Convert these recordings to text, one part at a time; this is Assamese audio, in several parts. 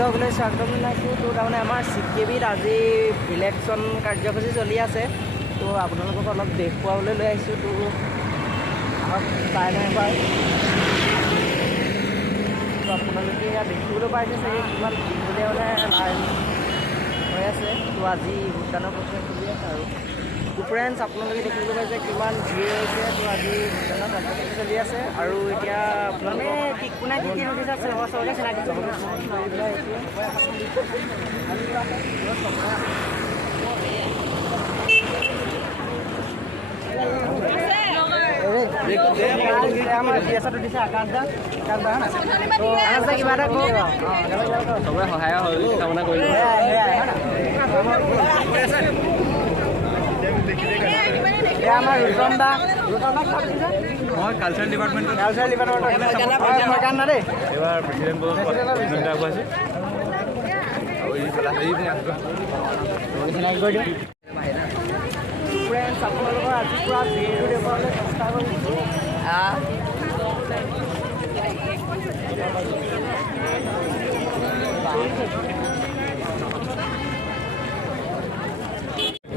ব্লগলৈ স্বাগতম জনাইছোঁ। তো তাৰমানে আমাৰ চিকেবিত আজি ইলেকশ্যন কাৰ্যসূচী চলি আছে। তো আপোনালোকক অলপ দেখুৱাবলৈ লৈ আহিছোঁ। তো চাই নাই এবাৰ। তো আপোনালোকে ইয়াত দেখিবলৈ পাইছে চাগে কিমান দীঘলীয়া মানে লাইন হৈ আছে। তো আজি ভোটদানৰ প্ৰক্ৰিয়া চলি আছে আৰু ফ্ৰেণ্ডছ আপোনালোকে দেখিবলৈ পাইছে কিমান ভিৰ হৈছে। তো আজি ভোটদানৰ কাৰ্যসূচী চলি আছে আৰু এতিয়া আপোনালোকে কোনে কি কি সুধিছে চবকে চিনাকি আমাৰ পিয়াচাটো দিছে আকাশ দা কিবা এটা কওক চবৰে সহায় কামনা কৰিলোঁ। আমাৰ ৰুতম দা মই কালচাৰেল ডিপাৰ্টমেণ্টত না দেই এইবাৰ প্ৰেচিডেণ্ট আগবাঢ়িছোঁ। ফ্ৰেণ্ডছ আপোনালোকৰ আজি পুৰা ভিৰটো দেখুৱাবলৈ চেষ্টা কৰিছোঁ।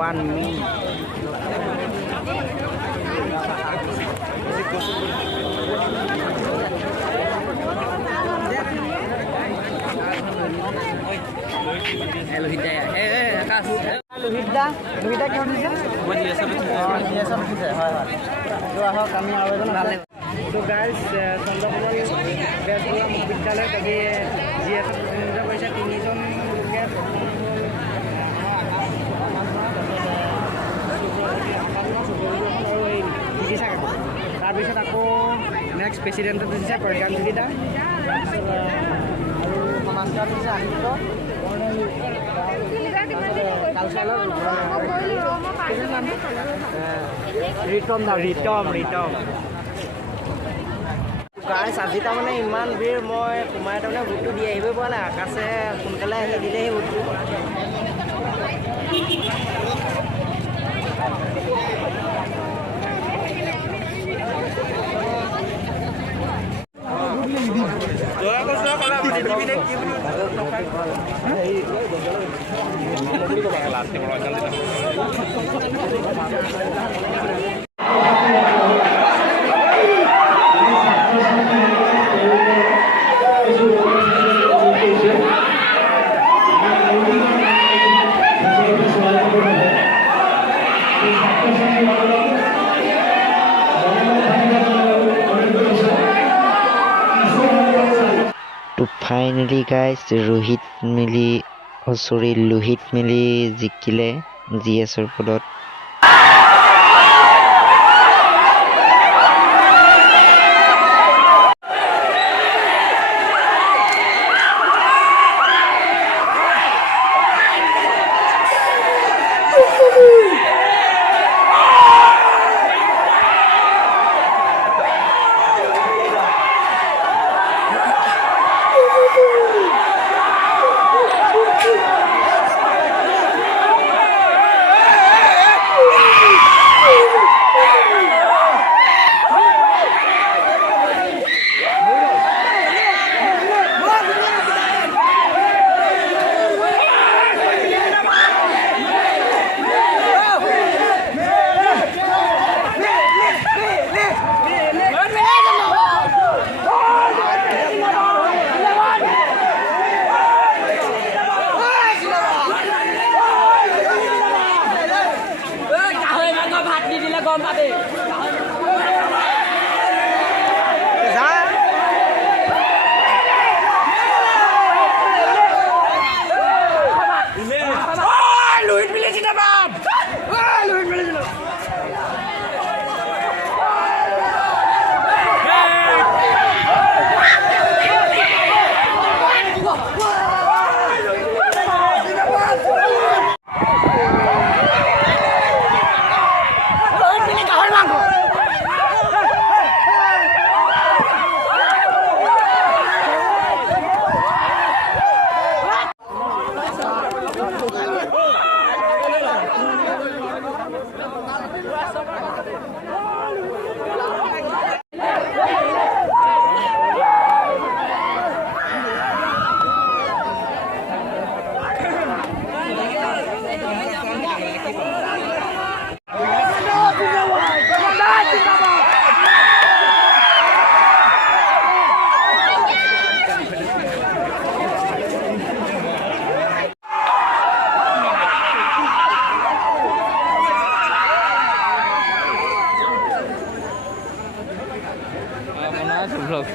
1 minute. Lohida ya. Akas. Lohida কিয় দিছে? মই জিএছৰ দিছে। হয় হয়। তো আহক আমি আবেদন ভালে। তো গাইজ চন্দ্ৰকোনা বেজবৰুৱা মহাবিদ্যালয়ত আজি জিএছৰ প্ৰতিনিধিত্ব কৰিছে 3জন লোকে। তাৰপিছত আকৌ নেক্সট প্ৰেচিডেণ্টত দিছে প্ৰজ্ঞাঞ্জলি দা, আৰু সমাজকাৰ দিছে আহিত ৰিতম গাইজ আজি তাৰমানে ইমান ভিৰ মই সোমাই তাৰমানে ভোটটো দি আহিবই পৰা নাই। আকাশে সোনকালে আহি দিলে সেই ভোটটো। To finally guys, লোহিত মিলি জিকিলে জিএছৰ পদত। vlog.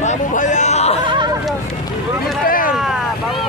Babu Bhaiya. Babu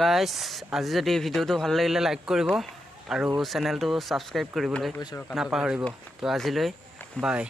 guys আজি যদি ভিডিঅ'টো ভাল লাগিলে লাইক কৰিব আৰু চেনেলটো ছাবস্ক্ৰাইব কৰিবলৈ নাপাহৰিব। তো আজিলৈ বাই।